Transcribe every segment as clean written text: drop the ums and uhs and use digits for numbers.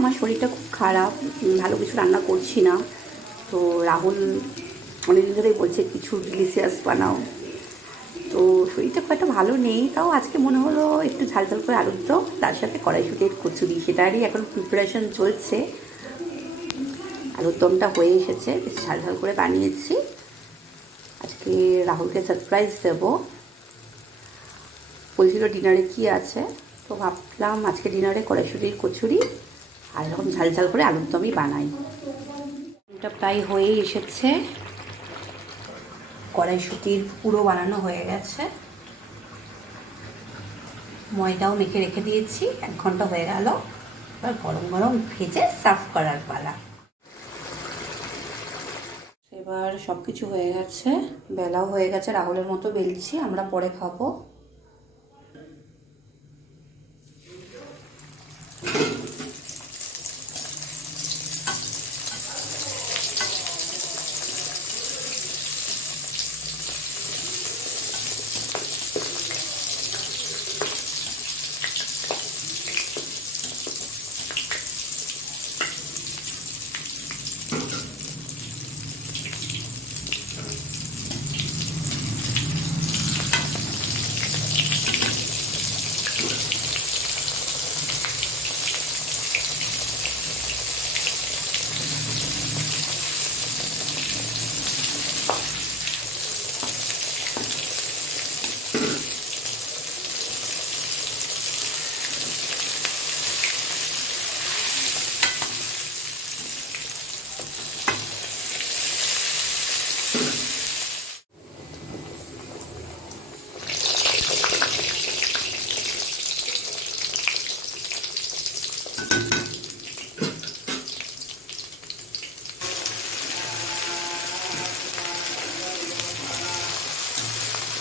আমার শরীরটা খুব খারাপ, ভালো কিছু রান্না করছি না। তো রাহুল অনেকদিন ধরেই বলছে কিছু ডিলিশিয়াস বানাও। তো শরীরটা খুব একটা ভালো নেই, তাও আজকে মনে হলো একটু ঝাল ঝাল করে আলুর দম, তার সাথে কড়াইশুঁটির কচুরি, সেটারই এখন প্রিপারেশন চলছে। আলুর দমটা হয়ে এসেছে, বেশ ঝাল ঝাল করে বানিয়েছি। আজকে রাহুলকে সারপ্রাইজ দেবো, বলছিল ডিনারে কী আছে, তো ভাবলাম আজকে ডিনারে কড়াইশুঁটির কচুরি আর এরকম ঝাল ঝাল করে আলুর দমই বানাই। এটা প্রায় হয়েই এসেছে, কড়াইশুঁটির পুরো বানানো হয়ে গেছে, ময়দাও মেখে রেখে দিয়েছি, 1 ঘন্টা হয়ে গেল। এবার গরম গরম ভেজে সার্ভ করার পালা। এবার সব কিছু হয়ে গেছে, বেলাও হয়ে গেছে, রাহুলের মতো বেলছি, আমরা পরে খাবো।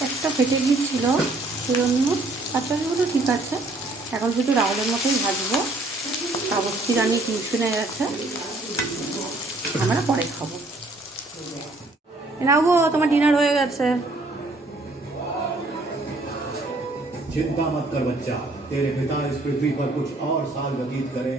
একটা ফেটে গিয়েছিল, সেজন্য বাচ্চাগুলো ঠিক আছে। এখন শুধু রাউলের মতোই ভাজবো। অবশ্যই রানি টিউশনে গেছে, আমরা পরে খাবো। নাও গো, তোমার ডিনার হয়ে গেছে। चिंता मत कर बच्चा, तेरे पिता इस पृथ्वी पर कुछ और साल व्यतीत करें।